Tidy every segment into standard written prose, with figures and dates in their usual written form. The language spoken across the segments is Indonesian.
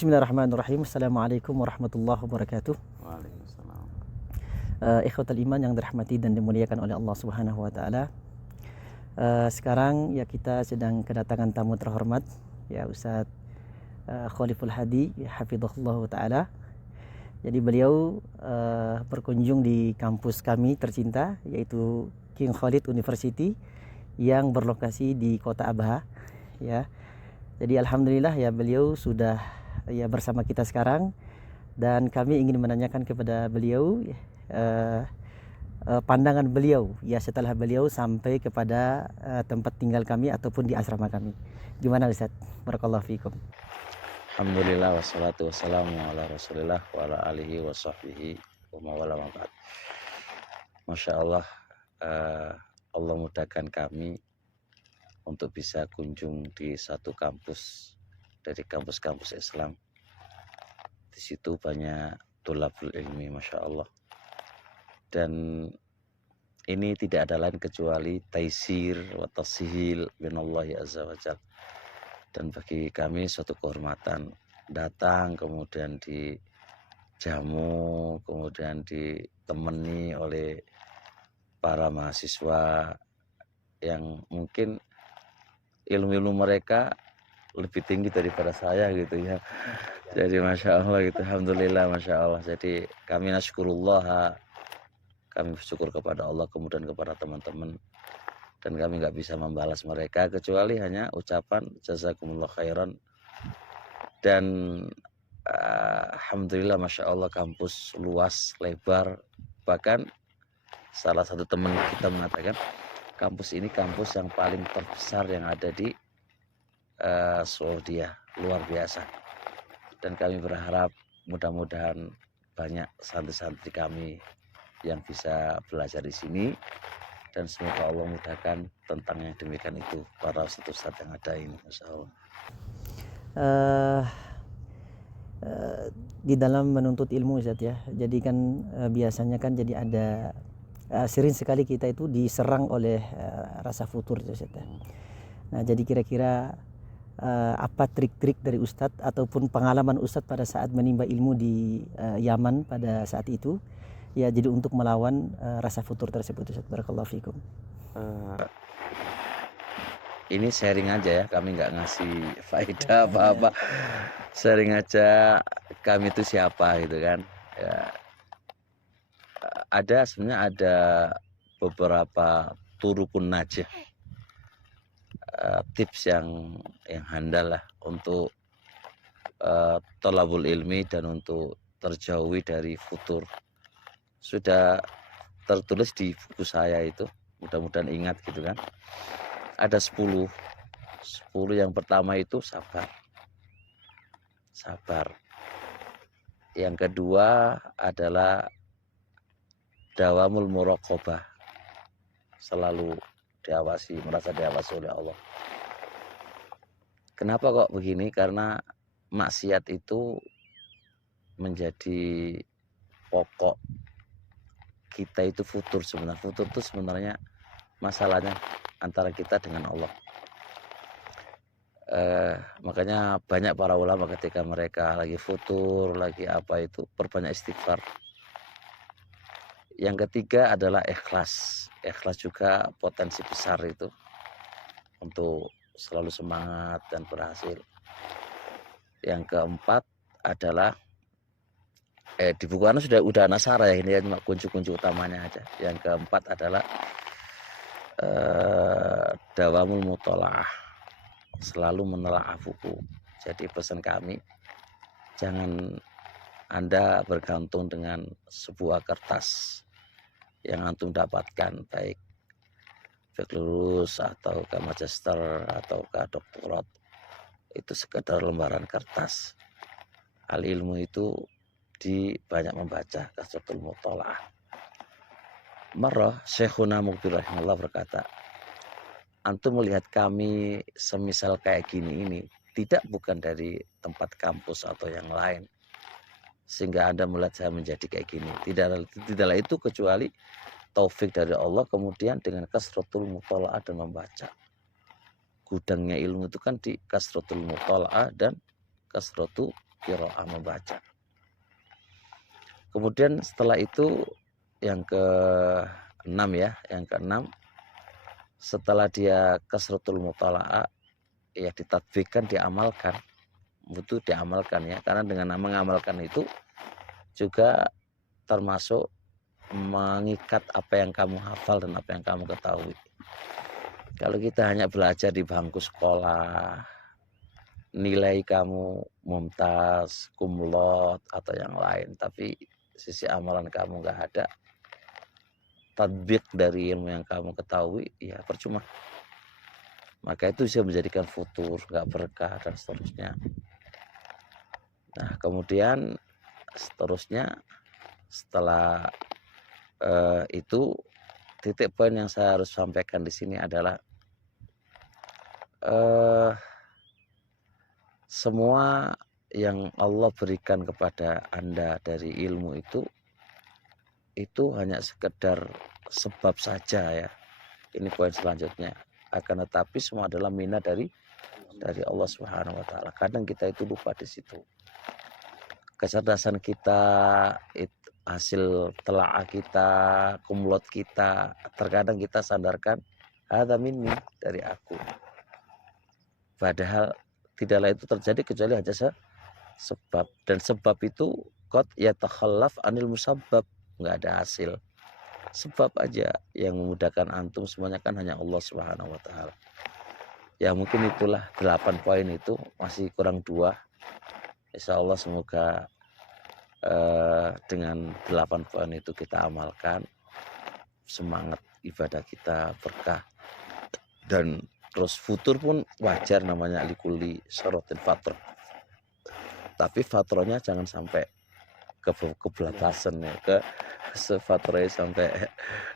Bismillahirrahmanirrahim. Assalamualaikum warahmatullahi wabarakatuh. Waalaikumsalam. Ikhwatal iman yang dirahmati dan dimuliakan oleh Allah Subhanahu wa taala. Sekarang ya kita sedang kedatangan tamu terhormat ya Ustadz Khaliful Hadi ya, hafizahullah taala. Jadi beliau berkunjung di kampus kami tercinta yaitu King Khalid University yang berlokasi di Kota Abha ya. Jadi alhamdulillah ya beliau sudah ya bersama kita sekarang dan kami ingin menanyakan kepada beliau pandangan beliau ya setelah beliau sampai kepada tempat tinggal kami ataupun di asrama kami. Gimana Ustaz? Barakallahu fikum. Alhamdulillah wassalatu wassalamu ala Rasulillah wa ala alihi wa sahbihi wa mawala wa ba'd. Masya Allah, Allah mudahkan kami untuk bisa kunjung di satu kampus dari kampus-kampus Islam. Di situ banyak tulabul ilmi, Masya Allah. Dan ini tidak ada lain kecuali taisir wa tasihil minallahi azza wa jalla. Dan bagi kami suatu kehormatan datang, kemudian dijamu, kemudian ditemani oleh para mahasiswa yang mungkin ilmu-ilmu mereka lebih tinggi daripada saya gitu ya. Jadi Masya Allah gitu, Alhamdulillah Masya Allah. Jadi kami nasyukurullah, kami bersyukur kepada Allah, kemudian kepada teman-teman. Dan kami nggak bisa membalas mereka kecuali hanya ucapan jazakumullah khairan. Dan alhamdulillah Masya Allah kampus luas, lebar. Bahkan salah satu teman kita mengatakan kampus ini kampus yang paling terbesar yang ada di Saudi, luar biasa. Dan kami berharap mudah-mudahan banyak santri-santri kami yang bisa belajar di sini. Dan semoga Allah mudahkan tentang yang demikian itu para ustadz yang ada ini, Masya Allah. Di dalam menuntut ilmu Ustaz ya. Jadi kan biasanya kan jadi ada sering sekali kita itu diserang oleh rasa futur Ustaz ya. Nah, jadi kira-kira apa trik-trik dari Ustadz ataupun pengalaman Ustadz pada saat menimba ilmu di Yaman pada saat itu ya, jadi untuk melawan rasa futur tersebut Ustadz. Barakallahu fikum. Ini sharing aja ya, kami nggak ngasih faedah apa-apa, sharing aja kami itu siapa gitu kan ya. Sebenarnya ada beberapa turukun najah, tips yang handal lah untuk thalabul ilmi dan untuk terjauhi dari futur. Sudah tertulis di buku saya itu, mudah-mudahan ingat gitu kan. Ada 10 yang pertama itu sabar. Yang kedua adalah dawamul muraqabah, selalu diawasi, merasa diawasi oleh Allah. Kenapa kok begini? Karena maksiat itu menjadi pokok kita itu futur sebenarnya. Futur itu sebenarnya masalahnya antara kita dengan Allah. Makanya banyak para ulama ketika mereka lagi futur, lagi apa itu, perbanyak istighfar. Yang ketiga adalah ikhlas. Ikhlas juga potensi besar itu untuk selalu semangat dan berhasil. Yang keempat adalah di buku anu udah nasara ya, ini ya cuma kunci-kunci utamanya aja. Yang keempat adalah dawamul mutolaah, selalu menelaah buku. Jadi pesan kami, jangan Anda bergantung dengan sebuah kertas yang antum dapatkan, baik lulus atau ke magister atau ke doktorat, itu sekedar lembaran kertas. Al ilmu itu banyak membaca, kasratul mutolaah. Marrah Syekhuna Muqbil rahimahullah berkata, antum melihat kami semisal kayak gini ini bukan dari tempat kampus atau yang lain, sehingga Anda melihat saya menjadi kayak gini. Tidaklah itu kecuali taufik dari Allah, kemudian dengan kasratul mutolaah dan membaca. Gudangnya ilmu itu kan di kasratul mutolaah dan kasratu qiraah membaca. Kemudian setelah itu yang ke-6 ya, yang ke-6 setelah dia kasratul mutalaah ya ditatbikkan, diamalkan. Butuh diamalkan ya, karena dengan mengamalkan itu juga termasuk mengikat apa yang kamu hafal dan apa yang kamu ketahui. Kalau kita hanya belajar di bangku sekolah, nilai kamu mumtaz, kumlot atau yang lain, tapi sisi amalan kamu nggak ada, tadbik dari ilmu yang kamu ketahui, ya percuma. Maka itu bisa menjadikan futur, nggak berkah dan seterusnya. Nah kemudian seterusnya setelah itu titik poin yang saya harus sampaikan di sini adalah semua yang Allah berikan kepada Anda dari ilmu itu hanya sekedar sebab saja ya. Ini poin selanjutnya. Akan tetapi semua adalah mina dari Allah Subhanahu wa taala. Kadang kita itu lupa di situ. Kecerdasan kita, hasil telaah kita, kumlot kita, terkadang kita sandarkan hadza minni, dari aku. Padahal tidaklah itu terjadi kecuali hanya sebab, dan sebab itu qad yatakhallaf anil musabbab, nggak ada hasil. Sebab aja yang memudahkan antum semuanya kan hanya Allah Subhanahu wa taala. Ya mungkin itulah 8 poin itu, masih kurang 2. Insya Allah semoga dengan 8 poin itu kita amalkan, semangat ibadah kita berkah, dan terus futur pun wajar, namanya likuli syaratin fatrah. Tapi fatrahnya jangan sampai kebablasan ya, fatrahnya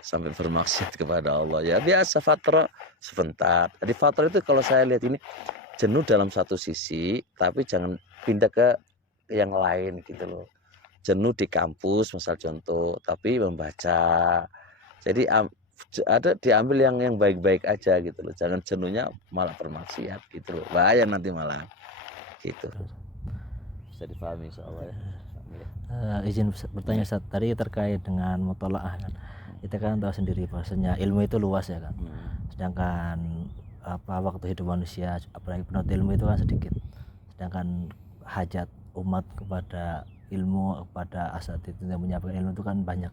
sampai bermaksud kepada Allah. Ya biasa fatrah sebentar. Jadi fatrah itu kalau saya lihat ini jenuh dalam satu sisi, tapi jangan pindah ke yang lain gitu loh. Jenuh di kampus misal contoh, tapi membaca. Jadi ada diambil yang baik-baik aja gitu loh. Jangan jenuhnya malah bermaksiat gitu loh. Bahaya nanti malah gitu. Bisa dipahami insyaallah ya. Izin bertanya Ustaz, tadi terkait dengan mutolaah kan. Kita kan tahu sendiri bahwasanya ilmu itu luas ya kan. Sedangkan waktu hidup manusia apalagi penuntut ilmu itu kan sedikit. Sedangkan hajat umat kepada ilmu, kepada asatidz yang menyampaikan ilmu itu kan banyak.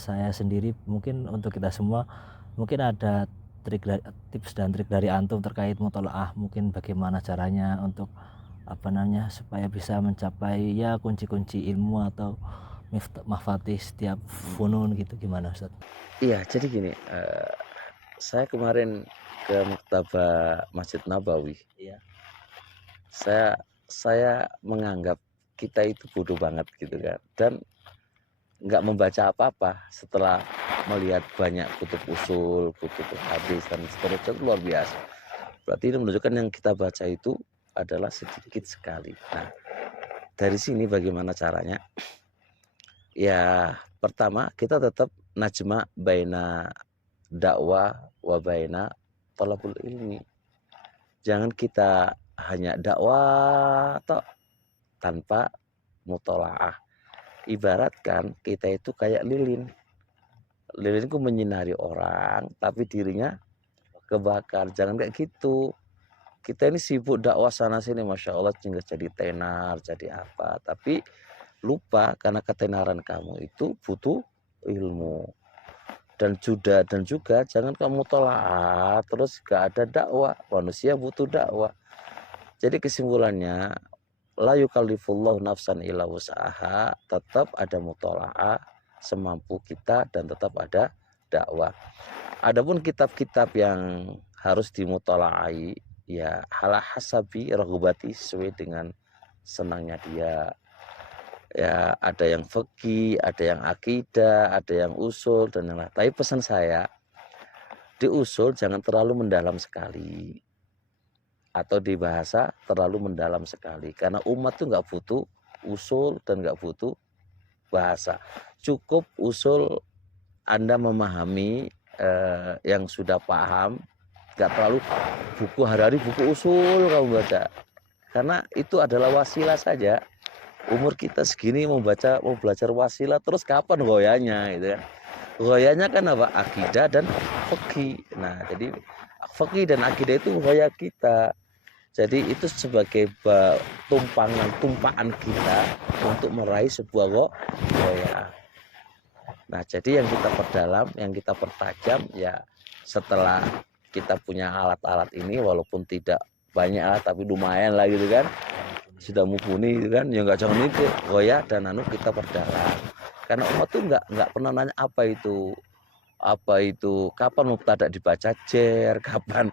Saya sendiri mungkin untuk kita semua mungkin ada tips dan trik dari antum terkait mutolaah, mungkin bagaimana caranya untuk supaya bisa mencapai ya kunci-kunci ilmu atau mahfatih setiap funun gitu, gimana Ustaz? Iya, jadi gini, saya kemarin ke Maktabah Masjid Nabawi. Iya. Saya menganggap kita itu bodoh banget gitu kan, dan nggak membaca apa-apa setelah melihat banyak kutub usul, kutub hadis dan seterusnya, itu luar biasa. Berarti ini menunjukkan yang kita baca itu adalah sedikit sekali. Nah, dari sini bagaimana caranya? Ya, pertama kita tetap najma baina dakwah wa baina talabul ilmi. Jangan kita hanya dakwah toh tanpa mutolaah. Ibaratkan kita itu kayak lilin. Lilin itu menyinari orang, tapi dirinya kebakar. Jangan kayak gitu. Kita ini sibuk dakwah sana sini, masya Allah, hingga jadi tenar, jadi apa. Tapi lupa karena ketenaran kamu itu butuh ilmu. Dan juga jangan kamu tolak terus gak ada dakwah. Manusia butuh dakwah. Jadi kesimpulannya, la yukallifullahu nafsan illa wus'aha, tetap ada mutola'ah semampu kita dan tetap ada dakwah. Adapun kitab-kitab yang harus dimutola'ai, ya ala hasabi raghbati, sesuai dengan senangnya dia. Ya ada yang fikih, ada yang akidah, ada yang usul dan yang lain. Tapi pesan saya, di usul jangan terlalu mendalam sekali, atau di bahasa terlalu mendalam sekali, karena umat tuh nggak butuh usul dan nggak butuh bahasa. Cukup usul Anda memahami yang sudah paham, nggak terlalu buku hari-hari buku usul kamu baca. karena itu adalah wasilah saja. Umur kita segini mau belajar wasilah, terus kapan goyanya gitu kan. Goyanya kan apa? Akidah dan fikih. Nah, jadi fikih dan akidah itu goya kita. Jadi itu sebagai tumpaan kita untuk meraih sebuah goyah. Nah, jadi yang kita perdalam, yang kita pertajam ya setelah kita punya alat-alat ini, walaupun tidak banyak tapi lumayan lah gitu kan, sudah mumpuni gitu kan, ya nggak jangan itu goyah dan kita perdalam. Karena umat tuh nggak pernah nanya apa itu kapan mubtada dibaca jer, kapan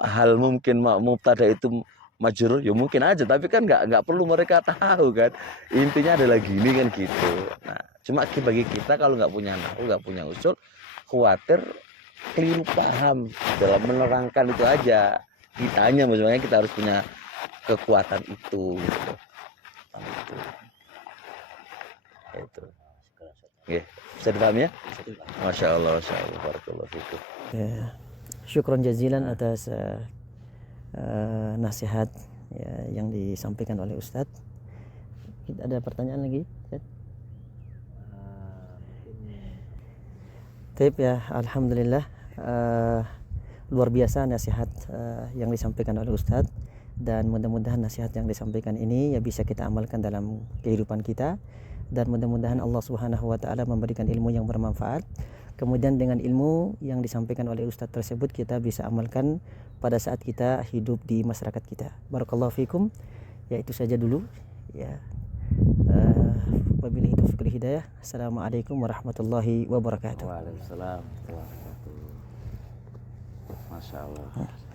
hal mungkin mubtada itu majrur, ya mungkin aja, tapi kan nggak perlu mereka tahu kan, intinya adalah gini kan gitu. Nah, cuma bagi kita kalau nggak punya nahwu, nggak punya usul, khawatir keliru paham dalam menerangkan itu aja. Kitanya maksudnya kita harus punya kekuatan itu gitu. Itu Oke, bisa dipahami ya? Masya Allah, barakallahu fikum. Ya, syukron jazilan atas nasihat ya, yang disampaikan oleh Ustadz. Ada pertanyaan lagi? Taib ya, alhamdulillah, luar biasa nasihat yang disampaikan oleh Ustadz, dan mudah-mudahan nasihat yang disampaikan ini ya bisa kita amalkan dalam kehidupan kita, dan mudah-mudahan Allah Subhanahu wa taala memberikan ilmu yang bermanfaat. Kemudian dengan ilmu yang disampaikan oleh Ustadz tersebut kita bisa amalkan pada saat kita hidup di masyarakat kita. Barakallahu fikum. Ya, itu saja dulu ya. Wabillahi taufiq wal hidayah. Assalamualaikum warahmatullahi wabarakatuh. Waalaikumsalam warahmatullahi wabarakatuh. Masya Allah.